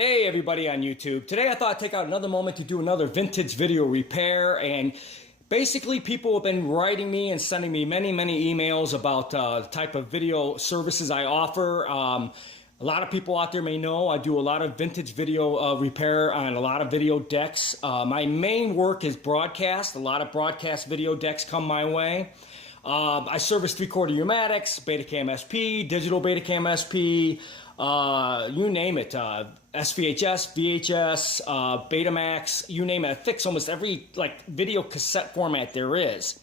Hey everybody on YouTube. Today I thought I'd take out another moment to do another vintage video repair, and basically people have been writing me and sending me many emails about the type of video services I offer. A lot of people out there may know I do a lot of vintage video repair on a lot of video decks. My main work is broadcast. A lot of broadcast video decks come my way. I service 3/4 Umatics, Betacam SP, digital Betacam SP, you name it, SVHS, VHS, Betamax, you name it. I fix almost every video cassette format there is.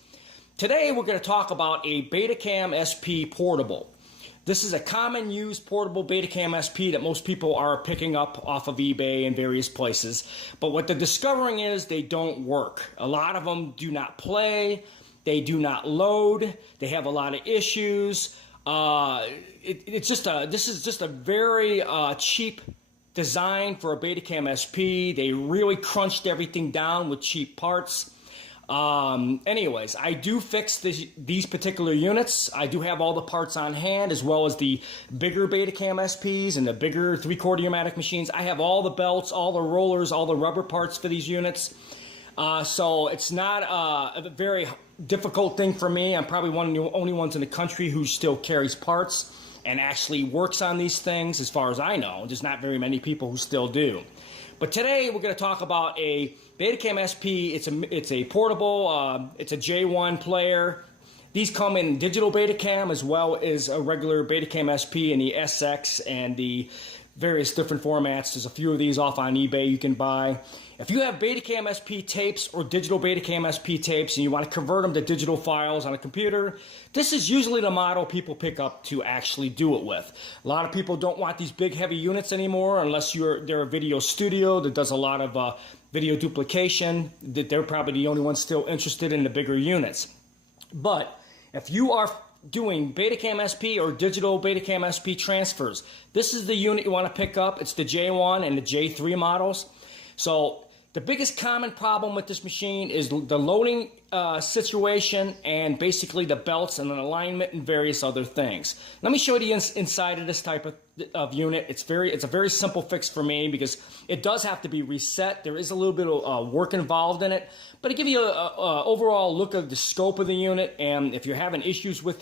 Today we're going to talk about a Betacam SP portable. This is a common used portable Betacam SP that most people are picking up off of eBay and various places. But what they're discovering is they don't work. A lot of them do not play. They do not load. They have a lot of issues. This is just a very cheap design for a Betacam SP. They really crunched everything down with cheap parts. Anyways, I do fix these particular units. I do have all the parts on hand, as well as the bigger Betacam SPs and the bigger 3/4 Umatic machines. I have all the belts, all the rollers, all the rubber parts for these units. So it's not a very difficult thing for me. I'm probably one of the only ones in the country who still carries parts and actually works on these things, as far as I know. There's not very many people who still do. But today we're going to talk about a Betacam SP. It's a portable, it's a J1 player. These come in digital Betacam as well as a regular Betacam SP in the SX and the various different formats. There's a few of these off on eBay you can buy. If you have Betacam SP tapes or digital Betacam SP tapes and you want to convert them to digital files on a computer, this is usually the model people pick up to actually do it with. A lot of people don't want these big heavy units anymore unless they're a video studio that does a lot of video duplication. They're probably the only ones still interested in the bigger units. But if you are doing Betacam SP or digital Betacam SP transfers, this is the unit you want to pick up. It's the J1 and the J3 models. So the biggest common problem with this machine is the loading situation and basically the belts and an alignment and various other things. Let me show you the inside of this type of unit. It's a very simple fix for me because it does have to be reset. There is a little bit of work involved in it, but to give you an overall look of the scope of the unit, and if you're having issues with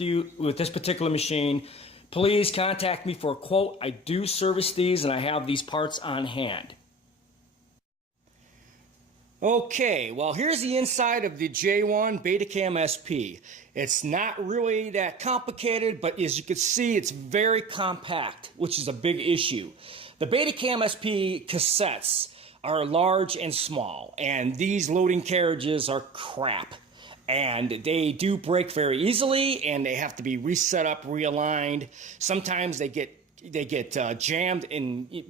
this particular machine, please contact me for a quote. I do service these and I have these parts on hand. Okay, well here's the inside of the J1 Betacam SP. It's not really that complicated, but as you can see, it's very compact, which is a big issue. The Betacam SP cassettes are large and small, and these loading carriages are crap. And they do break very easily, and they have to be reset up, realigned. Sometimes they get jammed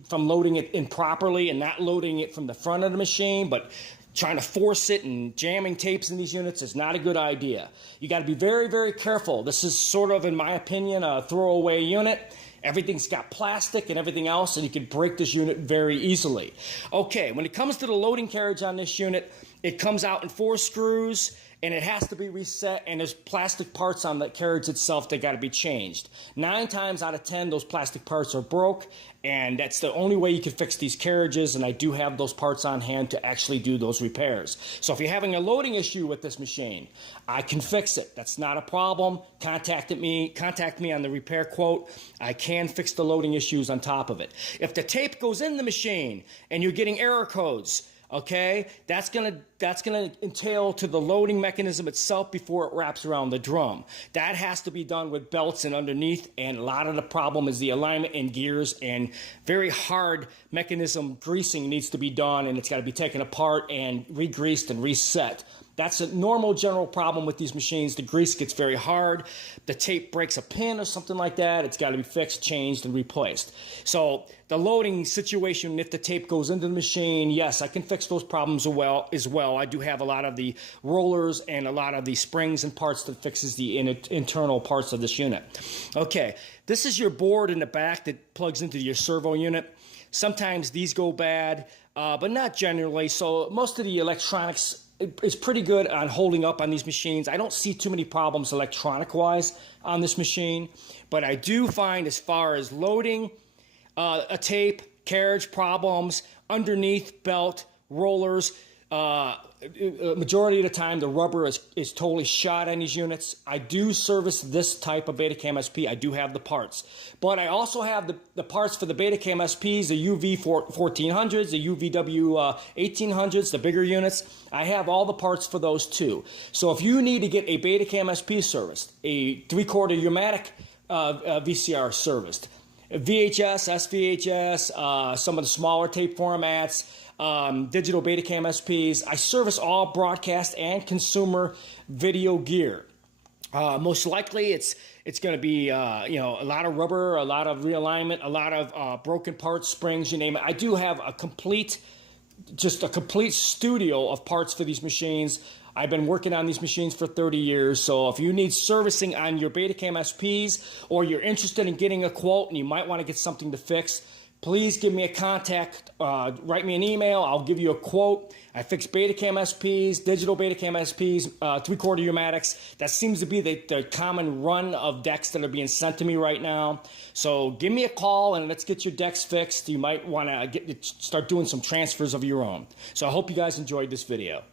from loading it improperly and not loading it from the front of the machine, but trying to force it and jamming tapes in these units is not a good idea. You got to be very careful. This is sort of, in my opinion, a throwaway unit. Everything's got plastic and everything else, and you can break this unit very easily. Okay, when it comes to the loading carriage on this unit, it comes out in 4 screws, and it has to be reset, and there's plastic parts on the carriage itself that got to be changed. 9 times out of 10, those plastic parts are broke, and that's the only way you can fix these carriages, and I do have those parts on hand to actually do those repairs. So if you're having a loading issue with this machine, I can fix it. That's not a problem. Contact me on the repair quote. I can fix the loading issues on top of it. If the tape goes in the machine and you're getting error codes, okay, that's gonna entail to the loading mechanism itself before it wraps around the drum. That has to be done with belts and underneath, and a lot of the problem is the alignment and gears, and very hard mechanism greasing needs to be done, and it's got to be taken apart and re-greased and reset. That's a normal general problem with these machines. The grease gets very hard. The tape breaks a pin or something like that. It's got to be fixed, changed, and replaced. So the loading situation, if the tape goes into the machine, yes, I can fix those problems as well. I do have a lot of the rollers and a lot of the springs and parts that fixes the internal parts of this unit. Okay, this is your board in the back that plugs into your servo unit. Sometimes these go bad, but not generally. So most of the electronics is pretty good on holding up on these machines. I don't see too many problems electronic-wise on this machine, but I do find as far as loading a tape carriage problems, underneath belt, rollers. Majority of the time, the rubber is totally shot on these units. I do service this type of Betacam SP. I do have the parts. But I also have the parts for the Betacam SPs, the UV 1400s, the UVW 1800s, the bigger units. I have all the parts for those too. So if you need to get a Betacam SP serviced, a 3/4 Umatic VCR serviced, VHS, SVHS, some of the smaller tape formats, digital Betacam SPs. I service all broadcast and consumer video gear. Most likely, it's going to be a lot of rubber, a lot of realignment, a lot of broken parts, springs, you name it. I do have a complete studio of parts for these machines. I've been working on these machines for 30 years, so if you need servicing on your Betacam SPs or you're interested in getting a quote and you might want to get something to fix, please give me a contact, write me an email, I'll give you a quote. I fix Betacam SPs, digital Betacam SPs, 3/4 Umatics. That seems to be the common run of decks that are being sent to me right now. So give me a call and let's get your decks fixed. You might want to start doing some transfers of your own. So I hope you guys enjoyed this video.